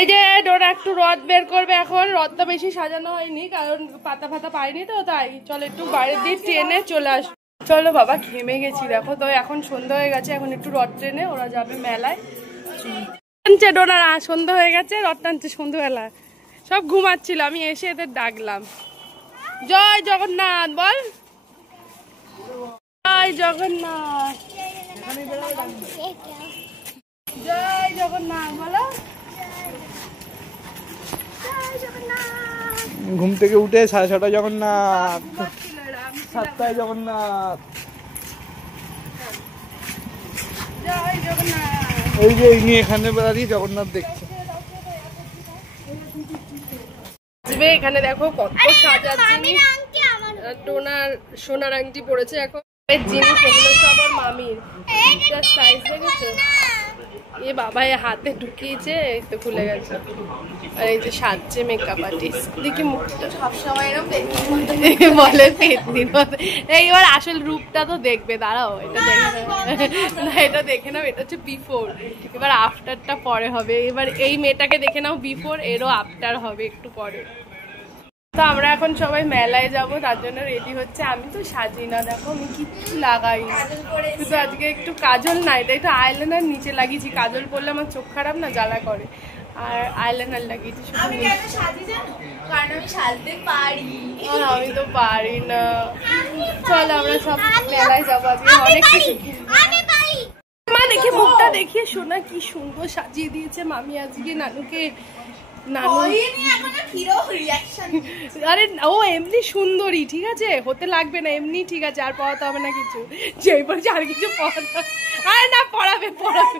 এই যে ডোরা একটু রথ বের করবে এখন। রথটা বেশি সাজানো হয়নি কারণ পাতা ফাতা পাইনি তো, তাই চলো একটু বাইরের দিক ট্রেনে চলে আস। চলো বাবা, ঘেমে গেছি দেখো তো, এখন সন্ধ্যা হয়ে গেছে, এখন একটু রথ ট্রেনে ওরা যাবে মেলায়। টানছে ডোনারা, সন্ধ্যা হয়ে গেছে, রথ টানছে সন্ধ্যাবেলা। সব ঘুমাচ্ছিল, আমি এসে এদের ডাকলাম। জয় জগন্নাথ বল, জয় জগন্নাথ, জয় জগন্নাথ বলো। ঘুম থেকে উঠে 6:30টায় জগন্নাথ, 7টায় জগন্নাথ, জয় জগন্নাথ। এই যে ইনি এখানে বেড়ালি জগন্নাথ দেখছে। এখানে দেখো কত সাজার জিনিস, টোনার সোনার আংটি পড়েছে এখন জিনিস, এগুলো সব আর মামির সাইজ দেখেছে। এ বাবা এ হাতে ঢুকিয়েছে, এই তো খুলে গেছে। আর এই যে সাজছে মেকআপ আর্টিস্ট, দেখি মুখটা সবসময় বলে পেতনির মতো। এইবার আসল রূপটা তো দেখবে, দাঁড়াও এটা দেখে না, এটা দেখে নাও, এটা হচ্ছে বিফোর, এবার আফটারটা পরে হবে। এবার এই মেয়েটাকে দেখে নাও বিফোর, এরও আফটার হবে একটু পরে। তো আমরা এখন সবাই মেলায় যাব, তার জন্য রেডি হচ্ছে। আমি তো সাজি না, দেখো আমি কিচ্ছু লাগাই না, শুধু আজকে একটু কাজল না, এটা একটু আইলাইনার নিচে লাগিয়েছি। কাজল পরলে আমার চোখ খারাপ না, জ্বালা করে, আর আইলাইনার লাগিয়েছি শুধু। আমি সাজতে পারি, আমি তো পারি না। চলো আমরা সব মেলায় যাবো, আজকে অনেক কিছু। মা দেখে মুখটা দেখিয়ে, শোনা কি সুন্দর সাজিয়ে দিয়েছে মামি আজকে নানুকে। আরে ও এমনি সুন্দরী, ঠিক আছে, হতে লাগবে না, এমনি ঠিক আছে, আর পড়াতে হবে না কিছু। যেই বলছে আর কিছু পড়াতে, আরে না পড়াবে পড়াবে।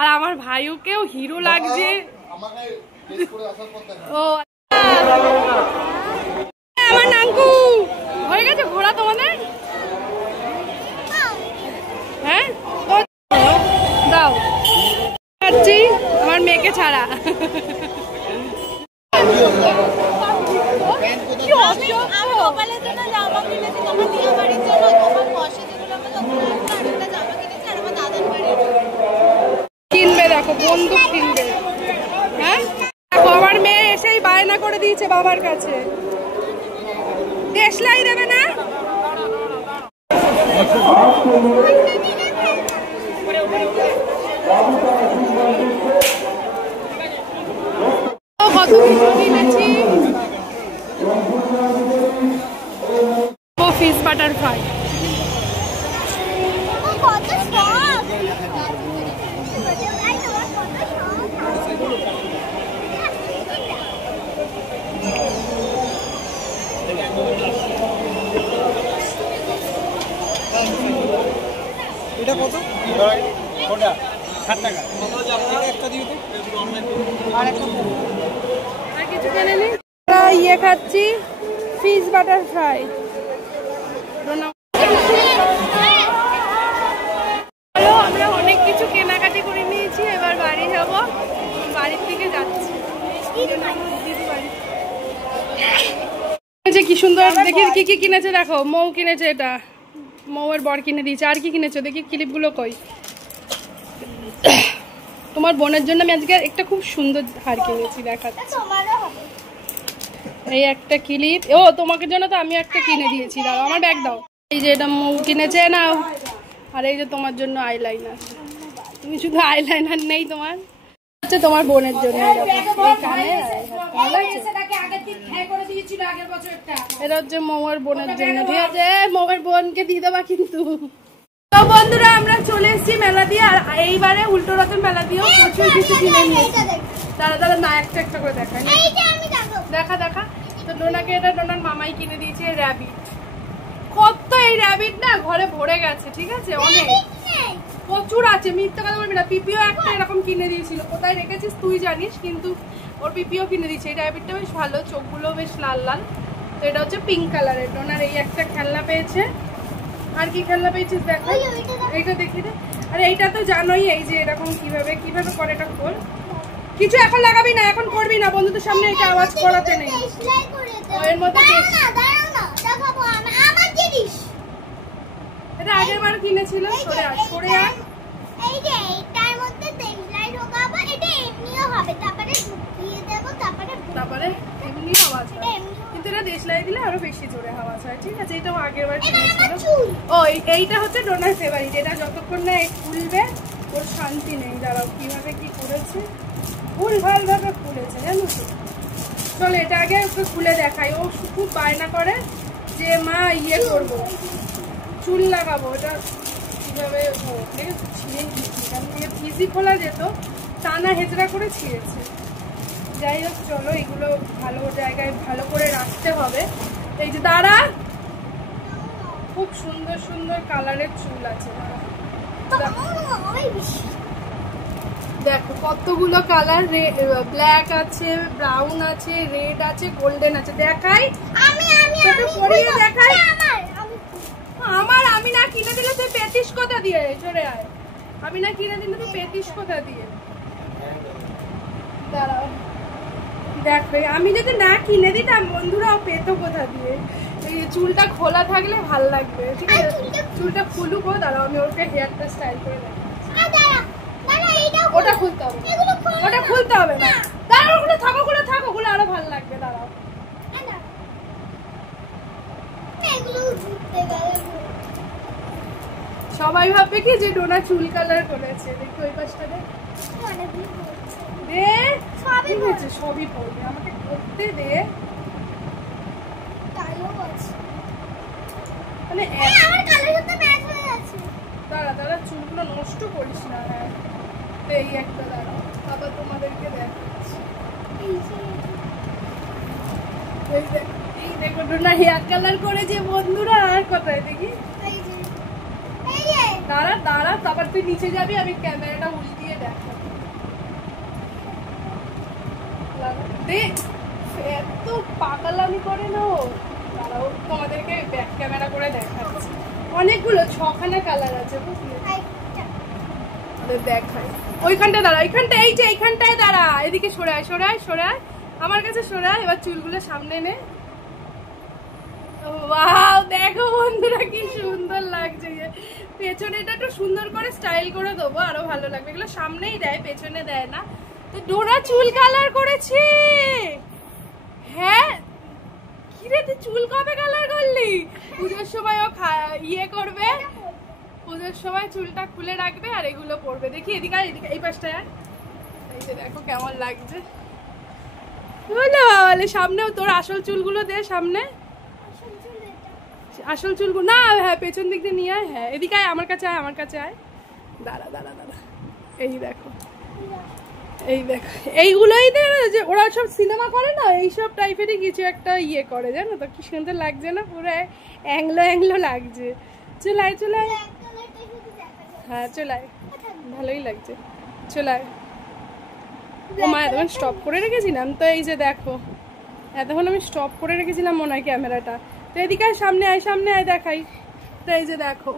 আর আমার ভাইওকেও হিরো লাগছে। ও আমার নাঙ্কু হয়ে গেছে ঘোরা তোমাদের, হ্যাঁ দাও যাচ্ছি আমার মেয়েকে ছাড়া। কিনবে দেখো, বন্দুক কিনবে। হ্যাঁ দেখো আমার মেয়ে এসেই বায়না করে দিয়েছে বাবার কাছে, দেশলাই দেবে না। কত কিছু কিনেছি, ফিশ বাটারফ্লাই। এটা কত? ওটা 60 টাকা। একটা দিও তো, আর একটা আর কিছু কেনে নি। ইয়ে খাচ্ছি ফিশ বাটারফ্লাই। আমরা অনেক কিছু কেনাকাটি করে নিয়েছি, এবার বাড়ি যাব, বাড়ির দিকে যাচ্ছি। কি সুন্দর দেখি, কি কি কিনেছে দেখো। মৌ কিনেছে, এটা মৌয়ের বর কিনে দিয়েছে। আর কি কিনেছো দেখি, ক্লিপগুলো কই। তোমার বোনের জন্য আমি আজকে একটা খুব সুন্দর হার কিনেছি, দেখাচ্ছি। এই একটা ক্লিপ, ও তোমাকে জন্য তো আমি একটা কিনে দিয়েছি, দাও আমার ব্যাগ দাও। এই যে এটা মৌ কিনেছে নাও, আর এই যে তোমার জন্য আইলাইনার। তুমি শুধু আইলাইনার নেই তোমার, হচ্ছে তোমার বোনের জন্য। এটা হচ্ছে মৌয়ের বোনের জন্য, ঠিক আছে, মৌয়ের বোনকে দিয়ে দেবা কিন্তু। তো বন্ধুরা আমরা চলে এসেছি মেলা দিয়ে, আর এইবারে উল্টো রথের মেলা দিয়েও প্রচুর কিছু কিনে নিয়েছি। দাঁড়া দাঁড়া না, একটা একটা করে দেখা দেখা দেখা। তো ডোনাকে এটা ডোনার মামাই কিনে দিয়েছে র্যাবিট। কত এই র্যাবিট না ঘরে ভরে গেছে, ঠিক আছে, অনেক প্রচুর আছে, মিথ্যা কথা বলবি না। পিপিও একটা এরকম কিনে দিয়েছিল, কোথায় রেখেছিস তুই জানিস, কিন্তু ওর পিপিও কিনে দিয়েছে। এই র্যাবিটটা বেশ ভালো, চোখগুলো বেশ লাল লাল। তো এটা হচ্ছে পিঙ্ক কালারের। ডোনার এই একটা খেলনা পেয়েছে। আর কি খেলনা পেয়েছিস দেখো, এইটা দেখি রে। আর এইটা তো জানোই, এই যে এরকম কিভাবে কিভাবে করে, এটা খোল, কিছু এখন লাগাবি না, এখন করবি না, বন্ধুদের সামনে এটা আওয়াজ করাতে নেই। এর মধ্যে এটা আগের বার কিনেছিল। সরে আয়, সরে আয়। এই যে এটার মধ্যে দেশলাই ঢোকাবো, এটা এমনিও হবে, তারপরে ঢুকিয়ে দেব, তারপরে এমনি আওয়াজ হয়, কিন্তু এটা দেশলাই দিলে আরো বেশি জোরে আওয়াজ হয়। ঠিক আছে, এটাও আগের বার কিনেছিল। ও এইটা হচ্ছে ডোনার ফেভারিট। এটা যতক্ষণ না খুলবে ওর শান্তি নেই। দাঁড়াও কিভাবে কি করেছে, ভুল ভাল ভাবে খুলেছে জানো তো। চলো এটা আগে ওকে খুলে দেখাই। ও খুব বায়না করে যে মা ইয়ে করবো, চুল লাগাবো। এটা কিভাবে ছিঁড়ে দিচ্ছি, কারণ ইজি খোলা যেত, টানা হেজড়া করে ছিঁড়েছে। যাই হোক চলো এগুলো ভালো জায়গায় ভালো করে রাখতে হবে। এই যে দাঁড়া, খুব সুন্দর সুন্দর কালারের চুল আছে। দেখো কতগুলো কালার, ব্ল্যাক আছে, ব্রাউন আছে, রেড আছে, গোল্ডেন আছে। দেখাই দেখাই। আমি না কিনে দিলে তুই পেতিস কোথা দিয়ে? চলে আয়। আমি না কিনে দিলে তুই পেতিস কোথা দিয়ে? দাঁড়াও দেখো, আমি যদি না কিনে দিতাম বন্ধুরা ও পেতো কোথা দিয়ে? এই চুলটা খোলা থাকলে ভাল লাগবে। ঠিক আছে, চুলটা খুলুক। দাঁড়াও আমি ওকে হেয়ারটা স্টাইল করে দেখাচ্ছি। ওটা খুলতে হবে, ওটা খুলতে হবে না। দাঁড়াও, ওগুলো থাকো, ওগুলো থাকো, ওগুলো আরো ভালো লাগবে। দাঁড়াও, সবাই ভাববে কি যে ডোনা চুল কালার করেছে। দেখো ওই পাশটা দে, সবই পড়বে, আমাকে করতে দে। মানে দাঁড়া দাঁড়া, চুলগুলো নষ্ট করিস না। হ্যাঁ এই একটা দাঁড়াও, আবার তোমাদেরকে দেখাচ্ছি। এই দেখো ডোনা হেয়ার কালার করেছে বন্ধুরা। আর কোথায় দেখি? দাঁড়া দাঁড়া, তারপর তুই নিচে যাবি, আমি ক্যামেরাটা উল্টিয়ে দেখাবো। এত পাগলামি করে না ও। দাঁড়াও তোমাদেরকে ব্যাক ক্যামেরা করে দেখাচ্ছি। অনেকগুলো 6খানা কালার আছে বুঝলি। দেখাই ওইখানটা দাঁড়া, ওইখানটা, এই যে এইখানটায় দাঁড়া। এদিকে সরায় সরায় সরায়, আমার কাছে সরায়। এবার চুলগুলো সামনে নে। ওয়াও দেখো বন্ধুরা কি সুন্দর লাগছে। পেছনে এটা একটু সুন্দর করে স্টাইল করে দেবো, আরো ভালো লাগবে। এগুলো সামনেই দেয়, পেছনে দেয় না। তো ডোনা চুল কালার করেছি। হ্যাঁ কিরে তুই চুল কবে কালার করলি? পুজোর সময় ও ইয়ে করবে, পুজোর সময় চুলটা খুলে রাখবে আর এগুলো পরবে। দেখি এদিকে এদিকে, এই পাশটা। এই যে দেখো কেমন লাগছে। বলে সামনেও তোর আসল চুলগুলো দে, সামনে আসল চুলগুলো না। হ্যাঁ পেছন দিক দিয়ে নিয়ে আয়। হ্যাঁ এদিকে আয়, আমার কাছে আয়, আমার কাছে আয়। দাঁড়া দাঁড়া দাঁড়া, এই দেখো, এই দেখো এইগুলোই যে ওরা সব সিনেমা করে না, এইসব টাইপেরই কিছু একটা ইয়ে করে, জানো তো? কি সুন্দর লাগছে না, পুরো অ্যাংলো অ্যাংলো লাগছে। চলায় চলায়, হ্যাঁ চলায়, ভালোই লাগছে। চলায়। ও মা এতক্ষণ স্টপ করে রেখেছিলাম তো। এই যে দেখো এতক্ষণ আমি স্টপ করে রেখেছিলাম মনে হয় ক্যামেরাটা। তো এদিকে সামনে আয়, সামনে আয় দেখাই। তো এই যে দেখো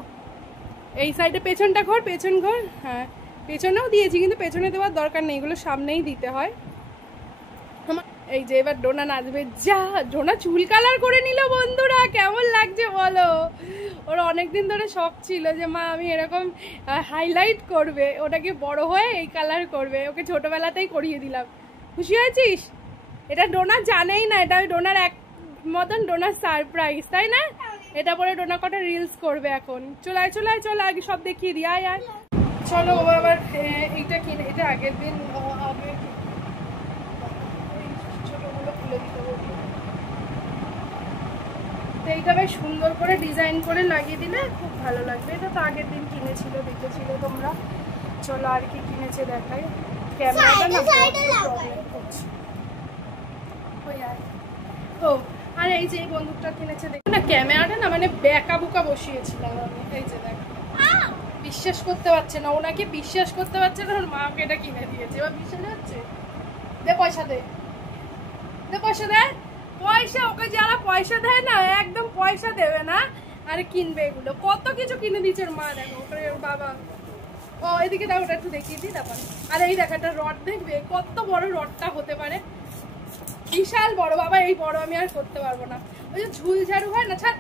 এই সাইডে পেছনটা ঘর, পেছন ঘর। হ্যাঁ পেছনেও দিয়েছি, কিন্তু পেছনে দেওয়ার দরকার নেই, এগুলো সামনেই দিতে হয়। এই যে এবার ডোনা নাচবে। যা ডোনা চুল কালার করে নিল বন্ধুরা, কেমন লাগছে বলো? ওর অনেকদিন ধরে শখ ছিল যে মা আমি এরকম হাইলাইট করবে, ওটাকে বড় হয়ে এই কালার করবে। ওকে ছোটবেলাতেই করিয়ে দিলাম। খুশি হয়েছিস? এটা ডোনা জানেই না, এটা ডোনার এক মতন ডোনার সারপ্রাইজ, তাই না? এটা পরে ডোনা কটা রিলস করবে এখন। চলায় চলায় চল, আগে সব দেখিয়ে দিই। আয় আয় চলো। ও আবার এইটা কিনে, এটা আগের দিন আগে ছোটগুলো খুলে দিতে বলবো। তো এইটা বেশ সুন্দর করে ডিজাইন করে লাগিয়ে দিলে খুব ভালো লাগবে। এটা তো আগের দিন কিনেছিল, দেখেছিল তোমরা। চলো আর কি কিনেছে দেখাই। ক্যামেরাটা না প্রবলেম করছে। ও আর এই যে এই বন্দুকটা কিনেছে দেখো না, ক্যামেরাটা না মানে বেঁকা বুকা বসিয়েছিলাম আমি। এই যে দেখো, বিশ্বাস করতে পারছে না, ওনাকে বিশ্বাস করতে পারছে না, ওর মাকে এটা কিনে দিয়েছে। এবার বিশ্বাস হচ্ছে? দে পয়সা, দে দে পয়সা, দে পয়সা। ওকে যারা পয়সা দেয় না একদম পয়সা দেবে না, আরে কিনবে এগুলো। কত কিছু কিনে দিচ্ছে ওর মা। দেখো ওর বাবা ও এদিকে দাও, ওটা একটু দেখিয়ে দিই তারপর। আর এই দেখ একটা রড, দেখবে কত বড় রডটা হতে পারে, বিশাল বড় বাবা। এই বড় আমি আর করতে পারবো না। ওই যে ঝুল ঝাড়ু হয় না, ছাড়,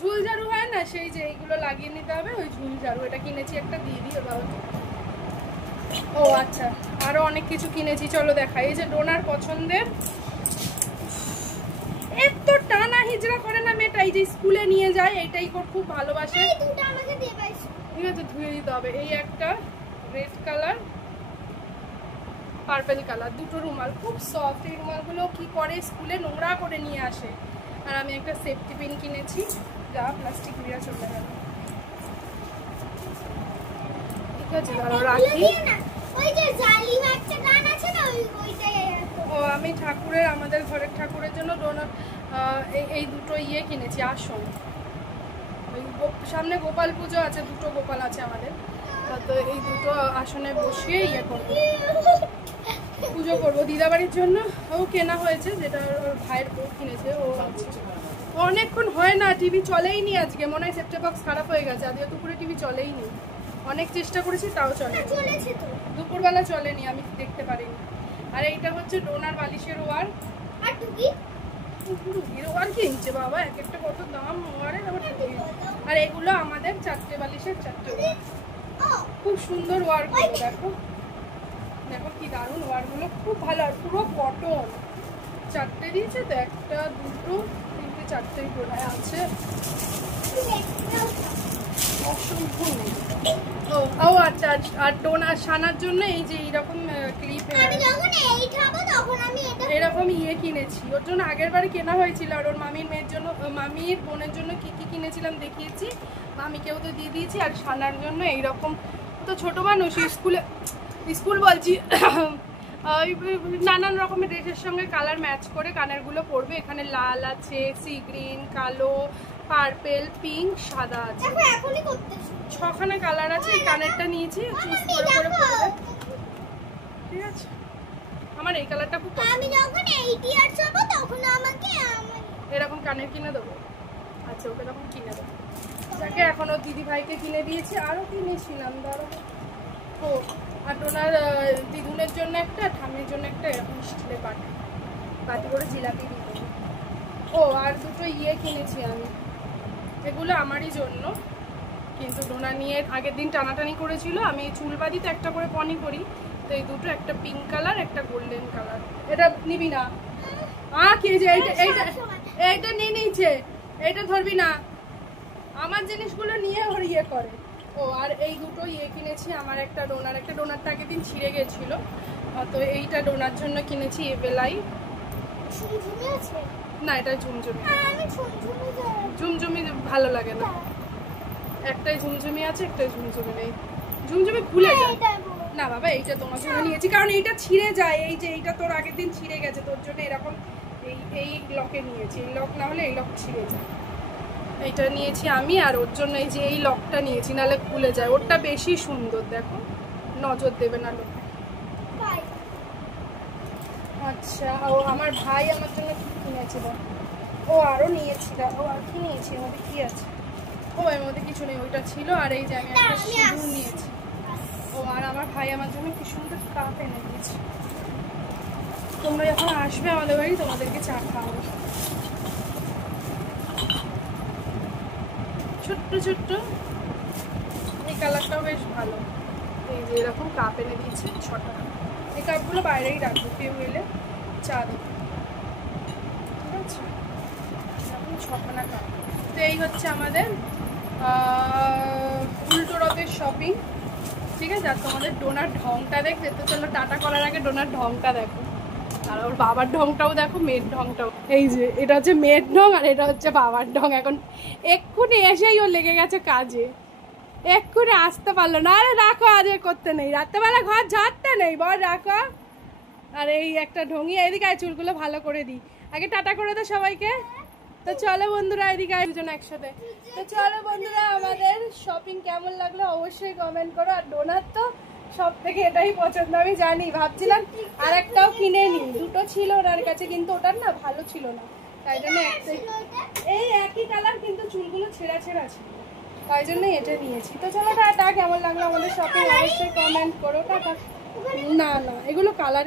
ঝুল ঝাড়ু হয় না, সেই যে এইগুলো লাগিয়ে নিতে হবে, ওই ঝুল ঝাড়ু। এটা কিনেছি একটা, দিয়ে দিই ওর বাবাকে। ও আচ্ছা, আরো অনেক কিছু কিনেছি, চলো দেখাই। এই যে ডোনার পছন্দের, এত টানা হিজড়া করে না মেয়েটা, এই যে স্কুলে নিয়ে যায়, এটাই খুব ভালোবাসে। ঠিক আছে, ধুয়ে দিতে হবে। এই একটা রেড কালার, পার্পল কালার, দুটো রুমাল খুব সফট। এই রুমালগুলো কি করে, স্কুলে নোংরা করে নিয়ে আসে। আর আমি একটা সেফটি পিন কিনেছি, যা প্লাস্টিক নিয়ে চলে গেল। ঠিক আছে, ধরো রাখি। ও আমি ঠাকুরের, আমাদের ঘরের ঠাকুরের জন্য এই দুটো ইয়ে কিনেছি, আসন। ওই সামনে গোপাল পুজো আছে, দুটো গোপাল আছে আমাদের, তো এই দুটো আসনে বসিয়ে ইয়ে করবো, পুজো করবো দিদাবাড়ির জন্য। ও কেনা হয়েছে, যেটা ওর ভাইয়ের বউ কিনেছে। ও অনেকক্ষণ হয় না, টিভি চলেই নি আজকে, মনে হয় সেটটপ বক্স খারাপ হয়ে গেছে। আজকে দুপুরে টিভি চলেই নি, অনেক চেষ্টা করেছি তাও চলে, দুপুরবেলা চলেনি, আমি দেখতে পারিনি। আর এইটা হচ্ছে ডোনার বালিশের ওয়ার। ওয়ার কিনছে বাবা, এক একটা কত দাম ওয়ারের। আর এগুলো আমাদের 4টে বালিশের 4টে ওয়ার, খুব সুন্দর ওয়ার গুলো। দেখো দেখো কি দারুণ ওয়ার গুলো, খুব ভালো। আর পুরো কটন, 4টে দিয়েছে তো, 1 2 3 4টে ডোনায় আছে। ও আচ্ছা, আর ডোনার সানার জন্য এই যে এইরকম ক্লিপ, এরকম ইয়ে কিনেছি ওর জন্য। আগের বারে কেনা হয়েছিল। আর ওর মামির মেয়ের জন্য, মামির বোনের জন্য কি কি কিনেছিলাম দেখিয়েছি, মামিকেও তো দিয়ে দিয়েছি। আর সানার জন্য এইরকম, তো ছোট মানুষ, স্কুল বলছি, নানান রকমের ড্রেসের সঙ্গে কালার ম্যাচ করে কানেরগুলো পরবে। এখানে লাল আছে, সি গ্রিন, কালো, পার্পেল, পিঙ্ক, সাদা আছে, 6খানা কালার আছে। এই কানেরটা নিয়েছি, চুজ করে করে পরবে। ঠিক আছে, আমার এই কালারটা খুব পছন্দ। আমি যখন 8 ইয়ার্স হব তখন আমাকে এরকম কানের কিনে দেবো। আচ্ছা, ওকে তখন কিনে দেবো। যাকে এখন ওর দিদি ভাইকে কিনে দিয়েছি, আরও কিনেছিলাম ধরো। ও আর ওনার দিদুনের জন্য একটা, ঠাম্মির জন্য একটা এরকম স্টিলের বাটি করে জিলাপি দিতে। ও আর দুটো ইয়ে কিনেছি আমি, এগুলো আমারই জন্য। কিন্তু ডোনা নিয়ে আগের দিন টানাটানি করেছিল। আমি চুল বাঁধিতে একটা করে পনি করি, তো এই দুটো, একটা পিঙ্ক কালার, একটা গোল্ডেন কালার। এটা নিবি না? কি যে এইটা নিয়ে নিয়েছে, এইটা ধরবি না। আমার জিনিসগুলো নিয়ে ওর ইয়ে করে। ও আর এই দুটো ইয়ে কিনেছি, আমার একটা ডোনার, একটা ডোনারটা আগের দিন ছিঁড়ে গেছিল, তো এইটা ডোনার জন্য কিনেছি। এবেলাই না, এটা ঝুমঝুমি। ঝুমঝুমি ভালো লাগে না, একটাই ঝুমঝুমি আছে, একটাই ঝুমঝুমি নেই। ঝুমঝুমি খুলে যায় না বাবা। এইটা তোমার জন্য নিয়েছি, কারণ এইটা ছিঁড়ে যায়। এই যে এইটা তোর আগের দিন ছিঁড়ে গেছে, তোর জন্য এরকম এই লকে নিয়েছি। এই লক না হলে এই লক ছিঁড়ে যায়। এইটা নিয়েছি আমি, আর ওর জন্য এই যে এই লকটা নিয়েছি, নাহলে খুলে যায়। ওরটা বেশি সুন্দর, দেখো, নজর দেবে না লোকে। আচ্ছা, ও আমার ভাই আমার জন্য কি কিনেছিল, ও আরও নিয়েছিল। ও আর কি নিয়েছি, এর মধ্যে কি আছে? ও এর মধ্যে কিছু নেই, ওইটা ছিল। আর এই যে আমি একটা সিঁদুর নিয়েছি। ও আর আমার ভাই আমার জন্য কি সুন্দর কাপ এনে দিয়েছে। তোমরা যখন আসবে আমাদের বাড়ি, তোমাদেরকে চা খাওয়াবো। ছোট্ট ছোট্ট, এই কালারটাও বেশ ভালো। এই যে এরকম কাপ এনে দিয়েছি 6টা। এই কাপগুলো বাইরেই রাখবো, কেউ এলে চা দেবো। ঠিক আছে, এখন 6খানা কাপ। তো এই হচ্ছে আমাদের উল্টো রথের শপিং। ঠিক আছে, আর তোমাদের ডোনার ঢংটা দেখবে তো, চলো টাটা করার আগে ডোনার ঢংটা দেখো। আর ওর বাবার ঢংটাও দেখো, মেয়ের ঢংটাও। এই যে এটা হচ্ছে মেয়ের ঢং, আর এটা হচ্ছে বাবার ঢং। এখন এক্ষুনি এসেই ও লেগে গেছে কাজে, এক্ষুনি আসতে পারলো না। আরে রাখো, আজ করতে নেই, রাত্রেবেলা ঘর ঝাড়তে নেই, বল রাখো। আর এই একটা ঢঙি, এদিকে চুলগুলো ভালো করে দিই। আগে টাটা করে দে সবাইকে। তো চলো বন্ধুরা, এদিকে দুজন একসাথে। তো চলো বন্ধুরা, আমাদের শপিং কেমন লাগলো অবশ্যই কমেন্ট করো। আর ডোনার তো সব থেকে এটাই পছন্দ, আমি জানি। ভাবছিলাম আর একটাও কিনে নি, দুটো ছিল ওনার কাছে, কিন্তু ওটার না ভালো ছিল না, তাই জন্য একটাই। এই একই কালার, কিন্তু চুলগুলো ছেঁড়া ছেঁড়া ছিল। তাই জন্যই এটা নিয়েছি। তো চলো টাটা, কেমন লাগলো আমাদের শপিং অবশ্যই কমেন্ট করো। টাটা। না না, এগুলো কালার